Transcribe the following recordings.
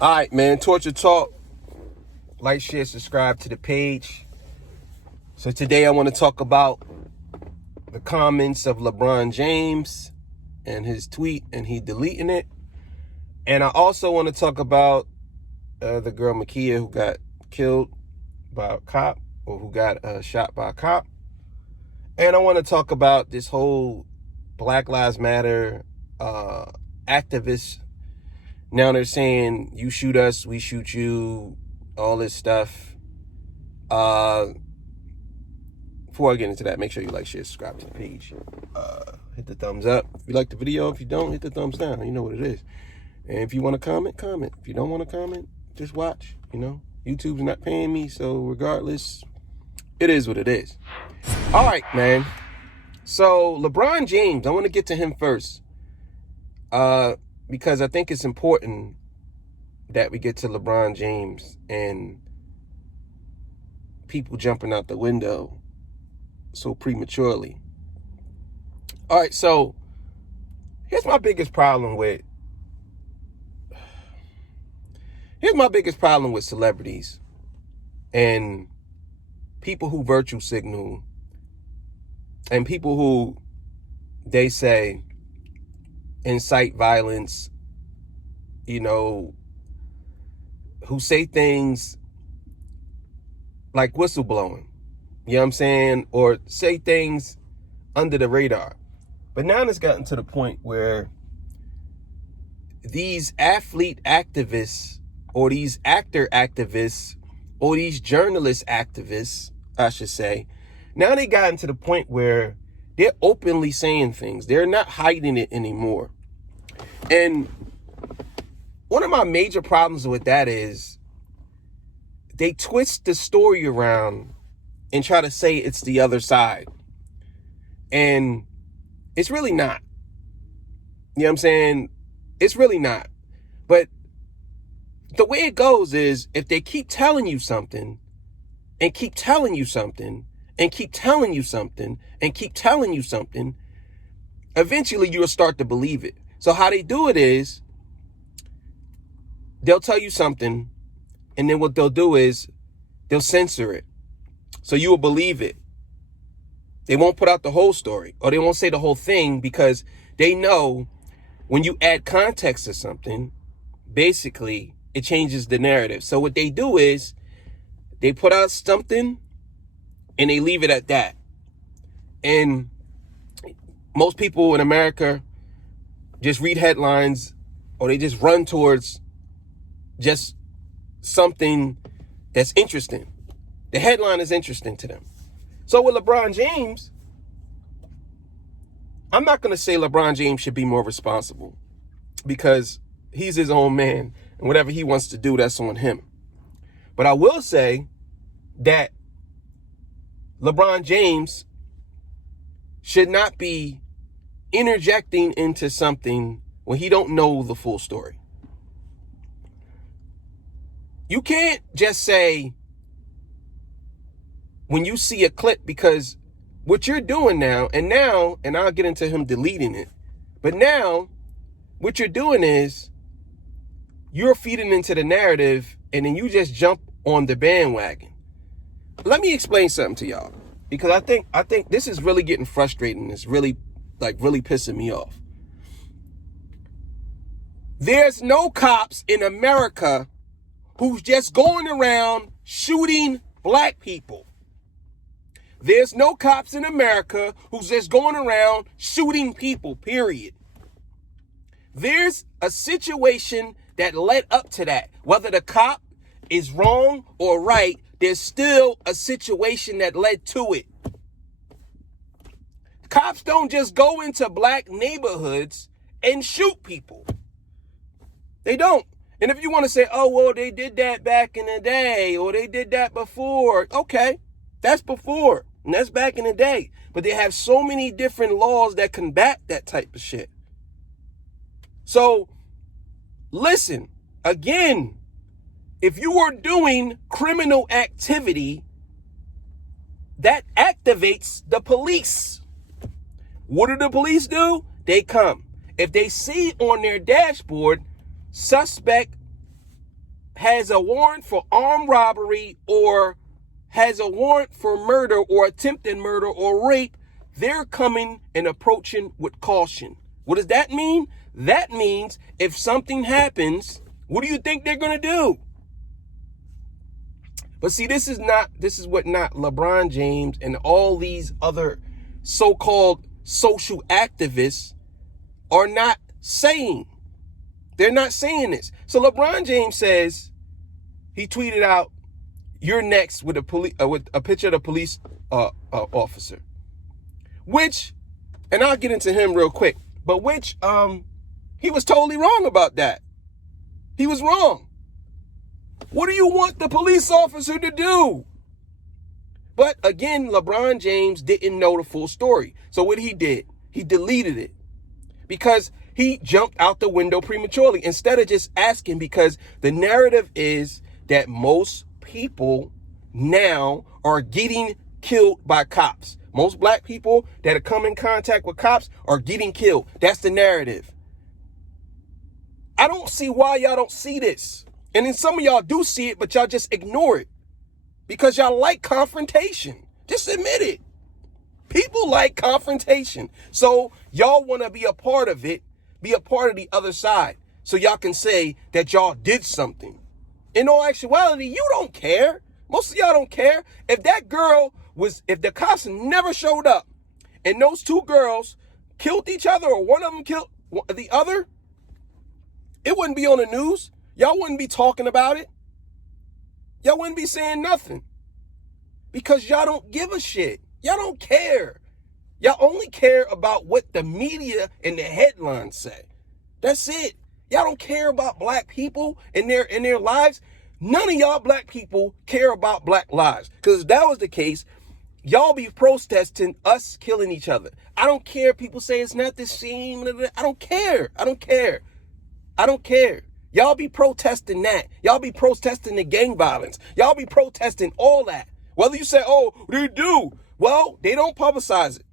All right, man. Torture Talk. Like, share, subscribe to the page. So today I want to talk about the comments of LeBron James and his tweet and he deleting it. And I also want to talk about the girl Makia who got killed by a cop, or who got shot by a cop. And I want to talk about this whole Black Lives Matter activists. Now they're saying, you shoot us, we shoot you, all this stuff. Before I get into that, make sure you like, share, subscribe to the page. Hit the thumbs up if you like the video. If you don't, hit the thumbs down. You know what it is. And if you want to comment, comment. If you don't want to comment, just watch. YouTube's not paying me, so regardless, it is what it is. All right, man. So LeBron James, I want to get to him first. Because I think it's important that we get to LeBron James and people jumping out the window so prematurely. All right, so here's my biggest problem with celebrities and people who virtue signal and people who they say incite violence, who say things like whistleblowing, you know what I'm saying? Or say things under the radar. But now it's gotten to the point where these athlete activists or these actor activists or these journalist activists, I should say, now they gotten to the point where they're openly saying things. They're not hiding it anymore. And one of my major problems with that is they twist the story around and try to say it's the other side. And it's really not. You know what I'm saying? It's really not. But the way it goes is, if they keep telling you something and keep telling you something and keep telling you something and keep telling you something, eventually you'll start to believe it. So how they do it is, they'll tell you something, and then what they'll do is they'll censor it. So you will believe it. They won't put out the whole story, or they won't say the whole thing, because they know when you add context to something, basically it changes the narrative. So what they do is they put out something and they leave it at that. And most people in America just read headlines, or they just run towards just something that's interesting. The headline is interesting to them. So with LeBron James, I'm not going to say LeBron James should be more responsible, because he's his own man, and whatever he wants to do, that's on him. But I will say that LeBron James should not be interjecting into something when he don't know the full story. You can't just say, when you see a clip, because what you're doing now, and I'll get into him deleting it, but now what you're doing is you're feeding into the narrative, and then you just jump on the bandwagon. Let me explain something to y'all, because I think this is really getting frustrating. It's really pissing me off. There's no cops in America who's just going around shooting black people. There's no cops in America who's just going around shooting people, period. There's a situation that led up to that. Whether the cop is wrong or right, there's still a situation that led to it. Cops don't just go into black neighborhoods and shoot people. They don't. And if you want to say, oh, well, they did that back in the day, or they did that before, okay, that's before. And that's back in the day. But they have so many different laws that combat that type of shit. So, listen, again, if you are doing criminal activity, that activates the police. What do the police do? They come. If they see on their dashboard, suspect has a warrant for armed robbery or has a warrant for murder or attempted murder or rape, they're coming and approaching with caution. What does that mean? That means if something happens, what do you think they're going to do? But see, this is what not LeBron James and all these other so-called social activists are not saying. They're not saying this. So LeBron James says, he tweeted out, "You're next," with a picture of the police officer. Which, and I'll get into him real quick, but he was totally wrong about that. He was wrong. What do you want the police officer to do? But again, LeBron James didn't know the full story. So what he did, he deleted it because he jumped out the window prematurely instead of just asking, because the narrative is that most people now are getting killed by cops. Most black people that have come in contact with cops are getting killed. That's the narrative. I don't see why y'all don't see this. And then some of y'all do see it, but y'all just ignore it because y'all like confrontation. Just admit it. People like confrontation. So y'all want to be a part of it, be a part of the other side, so y'all can say that y'all did something. In all actuality, you don't care. Most of y'all don't care. If the cops never showed up and those two girls killed each other or one of them killed the other, it wouldn't be on the news. Y'all wouldn't be talking about it. Y'all wouldn't be saying nothing because y'all don't give a shit. Y'all don't care. Y'all only care about what the media and the headlines say. That's it. Y'all don't care about black people and their lives. None of y'all black people care about black lives. Because if that was the case, y'all be protesting us killing each other. I don't care. People say it's not the same. I don't care. I don't care. I don't care. Y'all be protesting that. Y'all be protesting the gang violence. Y'all be protesting all that. Whether you say, oh, they do. Well, they don't publicize it.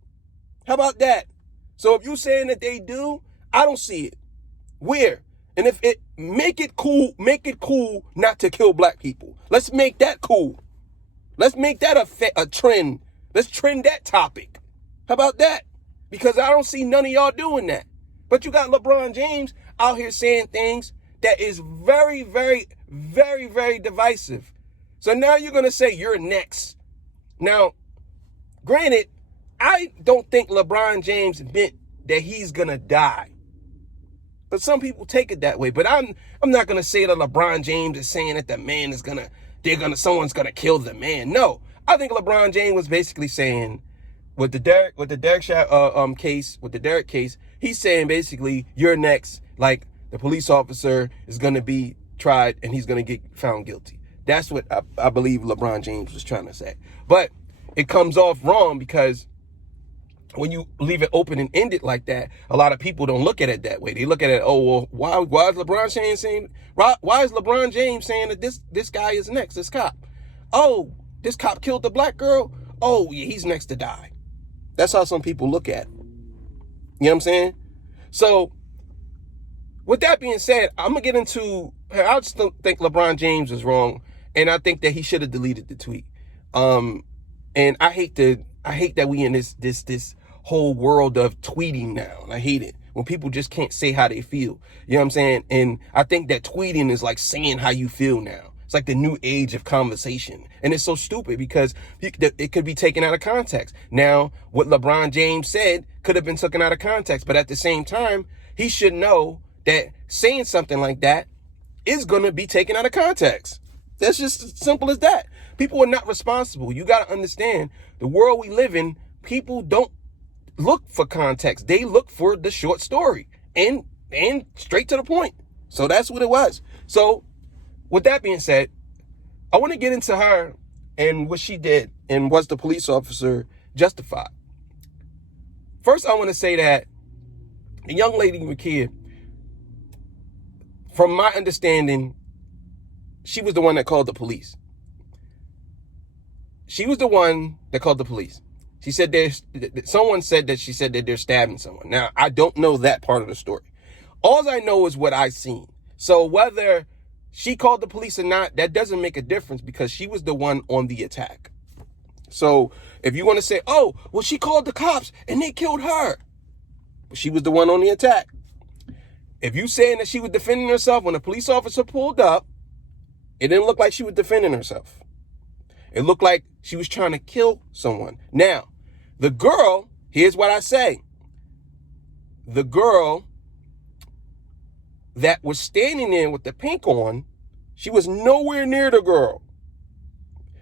How about that? So if you're saying that they do, I don't see it. Where? And if it, make it cool not to kill black people. Let's make that cool. Let's make that a trend. Let's trend that topic. How about that? Because I don't see none of y'all doing that. But you got LeBron James out here saying things that is very, very, very, very divisive. So now you're going to say you're next. Now, granted, I don't think LeBron James meant that he's going to die. But some people take it that way. But I'm not going to say that LeBron James is saying that the man is someone's going to kill the man. No, I think LeBron James was basically saying with the Derek case, he's saying basically you're next. Like the police officer is going to be tried and he's going to get found guilty. That's what I believe LeBron James was trying to say. But it comes off wrong because when you leave it open and ended like that, a lot of people don't look at it that way. They look at it, oh, well, why is LeBron James saying that this guy is next, this cop? Oh, this cop killed the black girl? Oh, yeah, he's next to die. That's how some people look at it. You know what I'm saying? So, with that being said, I'm going to get into, I just don't think LeBron James was wrong, and I think that he should have deleted the tweet. And I hate that we in this whole world of tweeting now. I hate it when people just can't say how they feel. You know what I'm saying? And I think that tweeting is like saying how you feel now. It's like the new age of conversation. And it's so stupid because it could be taken out of context. Now, what LeBron James said could have been taken out of context. But at the same time, he should know that saying something like that is going to be taken out of context. That's just as simple as that. People are not responsible. You got to understand the world we live in, people don't look for context. They look for the short story and straight to the point. So that's what it was. So with that being said, I want to get into her and what she did and was the police officer justified. First, I want to say that the young lady, Makia, from my understanding, she was the one that called the police. She was the one that called the police. She said someone said that she said that they're stabbing someone. Now, I don't know that part of the story. All I know is what I've seen. So whether she called the police or not, that doesn't make a difference because she was the one on the attack. So if you want to say, oh, well, she called the cops and they killed her, but she was the one on the attack. If you saying that she was defending herself when a police officer pulled up, it didn't look like she was defending herself. It looked like she was trying to kill someone. Now, the girl, here's what I say. The girl that was standing there with the pink on, she was nowhere near the girl.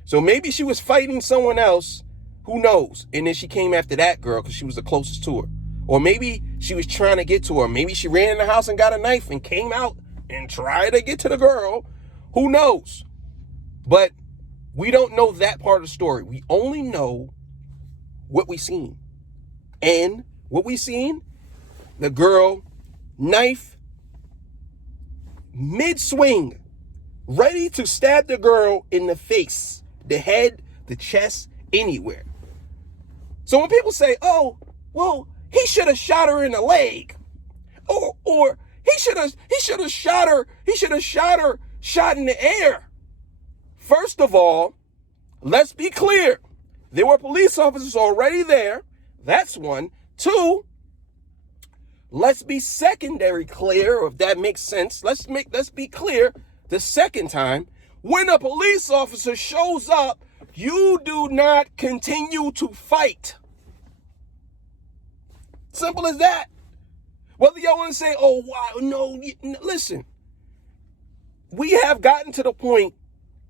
So maybe she was fighting someone else, who knows? And then she came after that girl because she was the closest to her. Or maybe she was trying to get to her. Maybe she ran in the house and got a knife and came out and tried to get to the girl. Who knows? But we don't know that part of the story. We only know what we seen. And what we seen, the girl, knife, mid-swing, ready to stab the girl in the face, the head, the chest, anywhere. So when people say, oh, well, he should have shot her in the leg, or he should have shot her shot in the air. First of all, let's be clear. There were police officers already there. That's one. Two, let's be secondary clear, if that makes sense. Let's be clear the second time. When a police officer shows up, you do not continue to fight. Simple as that. Whether y'all want to say, oh, wow, no, listen. We have gotten to the point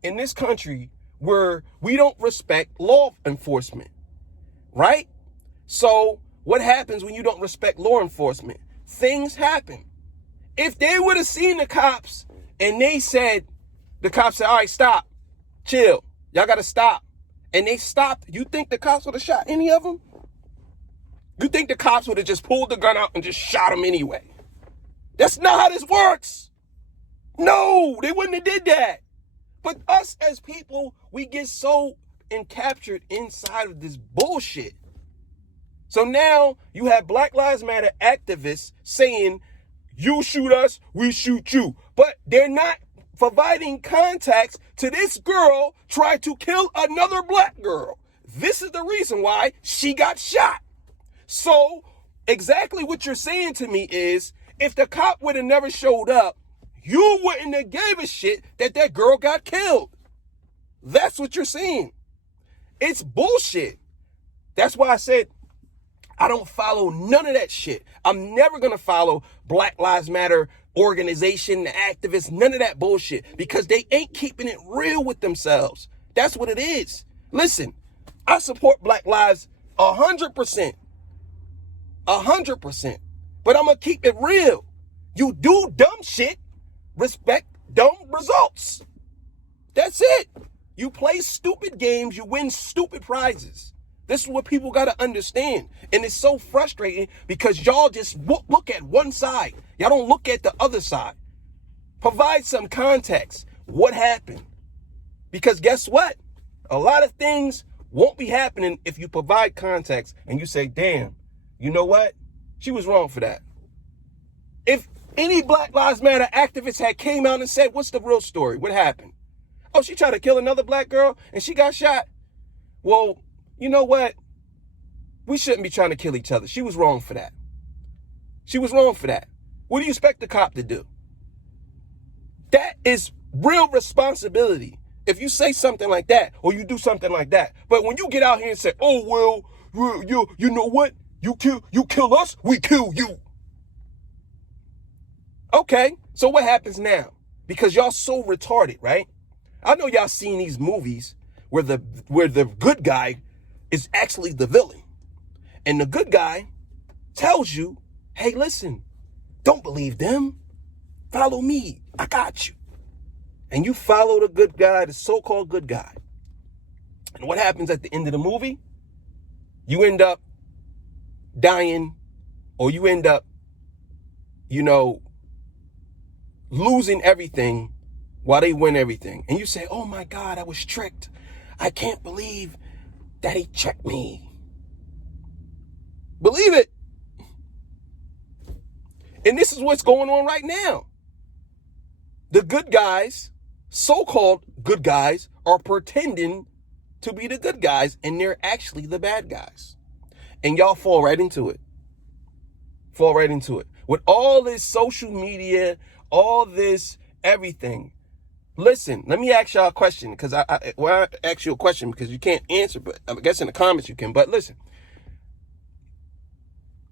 in this country where we don't respect law enforcement, right? So what happens when you don't respect law enforcement? Things happen. If they would have seen the cops and the cops said, all right, stop, chill, y'all got to stop. And they stopped, you think the cops would have shot any of them? You think the cops would have just pulled the gun out and just shot them anyway? That's not how this works. No, they wouldn't have did that. But us as people, we get so encaptured inside of this bullshit. So now you have Black Lives Matter activists saying, you shoot us, we shoot you. But they're not providing context to this girl tried to kill another black girl. This is the reason why she got shot. So exactly what you're saying to me is, if the cop would have never showed up, you wouldn't have gave a shit that girl got killed. That's what you're saying. It's bullshit. That's why I said I don't follow none of that shit. I'm never going to follow Black Lives Matter organization, activists, none of that bullshit, because they ain't keeping it real with themselves. That's what it is. Listen, I support Black Lives 100%. 100%. But I'm going to keep it real. You do dumb shit, respect dumb results. That's it. You play stupid games, you win stupid prizes. This is what people got to understand. And it's so frustrating because y'all just look at one side. Y'all don't look at the other side. Provide some context. What happened? Because guess what? A lot of things won't be happening if you provide context and you say, damn, you know what? She was wrong for that. If any Black Lives Matter activists had came out and said, what's the real story? What happened? Oh, she tried to kill another black girl and she got shot. Well, you know what? We shouldn't be trying to kill each other. She was wrong for that. She was wrong for that. What do you expect the cop to do? That is real responsibility. If you say something like that or you do something like that. But when you get out here and say, oh, well, you know what? You kill us, we kill you. Okay, so what happens now? Because y'all so retarded, right? I know y'all seen these movies where the good guy is actually the villain. And the good guy tells you, hey, listen, don't believe them. Follow me. I got you. And you follow the good guy, the so-called good guy. And what happens at the end of the movie? You end up dying, or you end up, losing everything while they win everything. And you say, oh my God, I was tricked. I can't believe that he tricked me. Believe it. And this is what's going on right now. the good guys, so-called good guys, are pretending to be the good guys, and they're actually the bad guys. And y'all fall right into it. Fall right into it. With all this social media, all this everything. Listen, let me ask y'all a question, because I ask you a question because you can't answer, but I guess in the comments you can. But listen,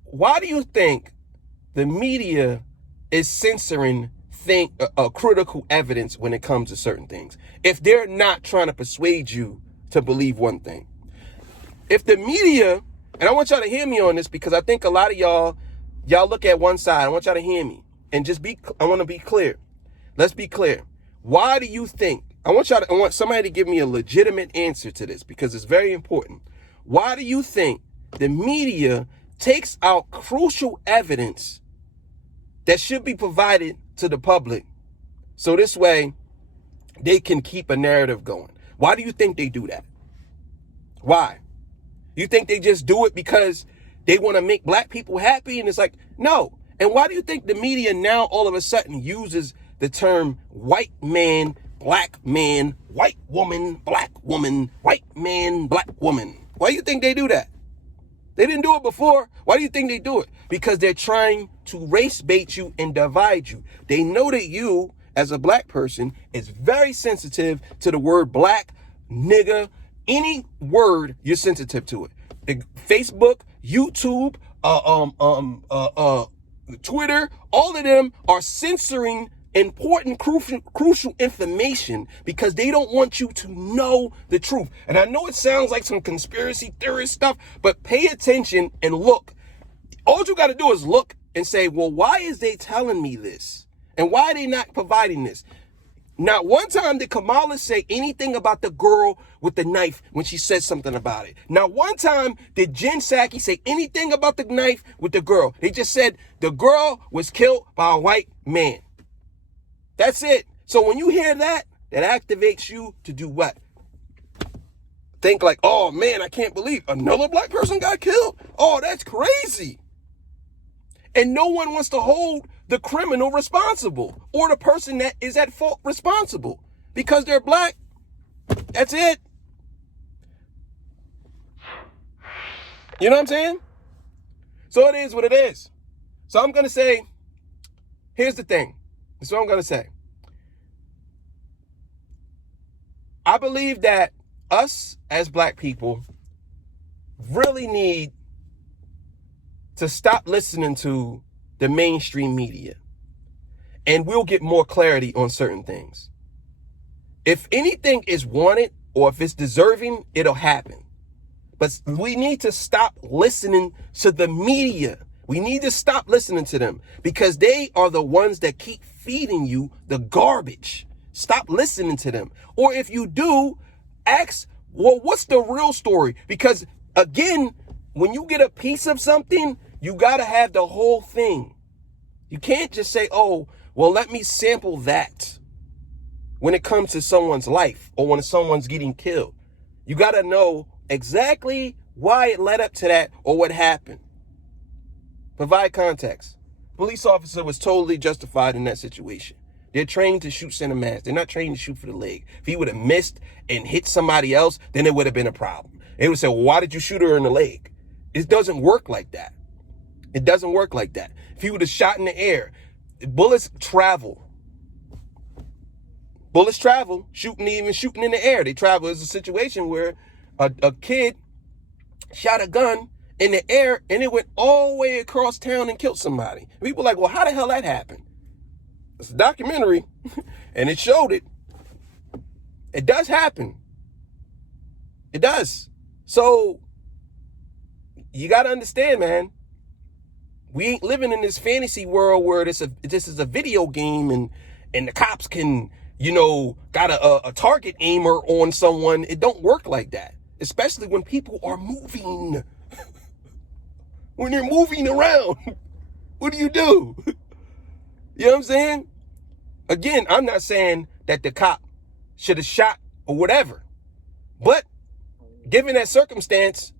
why do you think the media is censoring critical evidence when it comes to certain things, if they're not trying to persuade you to believe one thing? If the media, and I want y'all to hear me on this, because I think a lot of y'all look at one side. I want y'all to hear me and I want to be clear. Let's be clear. Why do you think, I want somebody to give me a legitimate answer to this, because it's very important. Why do you think the media takes out crucial evidence that should be provided to the public, so this way they can keep a narrative going? Why do you think they do that? Why? You think they just do it because they want to make black people happy? And it's like, no. And why do you think the media now all of a sudden uses the term white man, black man, white woman, black woman, white man, black woman? Why do you think they do that? They didn't do it before. Why do you think they do it? Because they're trying to race bait you and divide you. They know that you, as a black person, is very sensitive to the word black, nigga, any word, you're sensitive to it. Facebook, YouTube, Twitter, all of them are censoring important, crucial information because they don't want you to know the truth. And I know it sounds like some conspiracy theorist stuff, but pay attention and look. All you got to do is look and say, well, why is they telling me this? And why are they not providing this? Not one time did Kamala say anything about the girl with the knife when she said something about it. Not one time did Jen Psaki say anything about the knife with the girl. They just said the girl was killed by a white man. That's it. So when you hear that, that activates you to do what? Think like, oh man, I can't believe another black person got killed. Oh, that's crazy. And no one wants to hold the criminal responsible or the person that is at fault responsible because they're black. That's it. You know what I'm saying? So it is what it is. So I'm going to say, here's the thing. This is what I'm going to say. I believe that us as black people really need to stop listening to the mainstream media, and we'll get more clarity on certain things. If anything is wanted or if it's deserving, it'll happen. But we need to stop listening to the media. We need to stop listening to them because they are the ones that keep feeding you the garbage. Stop listening to them. Or if you do, ask, well, what's the real story? Because again, when you get a piece of something, you got to have the whole thing. You can't just say, oh, well, let me sample that when it comes to someone's life or when someone's getting killed. You got to know exactly why it led up to that or what happened. Provide context. Police officer was totally justified in that situation. They're trained to shoot center mass. They're not trained to shoot for the leg. If he would have missed and hit somebody else, then it would have been a problem. They would say, well, why did you shoot her in the leg? It doesn't work like that. It doesn't work like that. If he would have shot in the air, bullets travel. Bullets travel, shooting in the air. They travel. It's a situation where a kid shot a gun in the air and it went all the way across town and killed somebody. People are like, well, how the hell that happened? It's a documentary and it showed it. It does happen. It does. So you got to understand, man, we ain't living in this fantasy world where this is a video game and the cops can, got a target aimer on someone. It don't work like that, especially when people are moving. When they're moving around, what do? You know what I'm saying? Again, I'm not saying that the cop should have shot or whatever, but given that circumstance,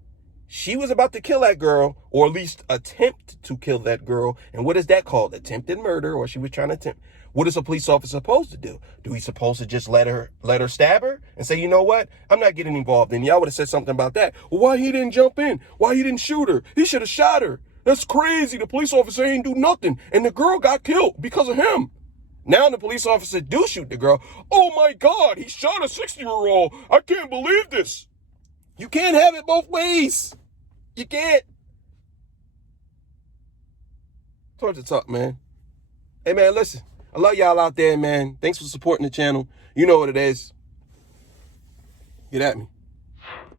she was about to kill that girl, or at least attempt to kill that girl. And what is that called? Attempted murder, or she was trying to attempt. What is a police officer supposed to do? Do he supposed to just let her stab her and say, you know what? I'm not getting involved. And y'all would have said something about that. Well, why he didn't jump in? Why he didn't shoot her? He should have shot her. That's crazy. The police officer ain't do nothing. And the girl got killed because of him. Now the police officer do shoot the girl. Oh my God, he shot a 60-year-old. I can't believe this. You can't have it both ways. You can't. Towards the top, man. Hey, man, listen. I love y'all out there, man. Thanks for supporting the channel. You know what it is. Get at me.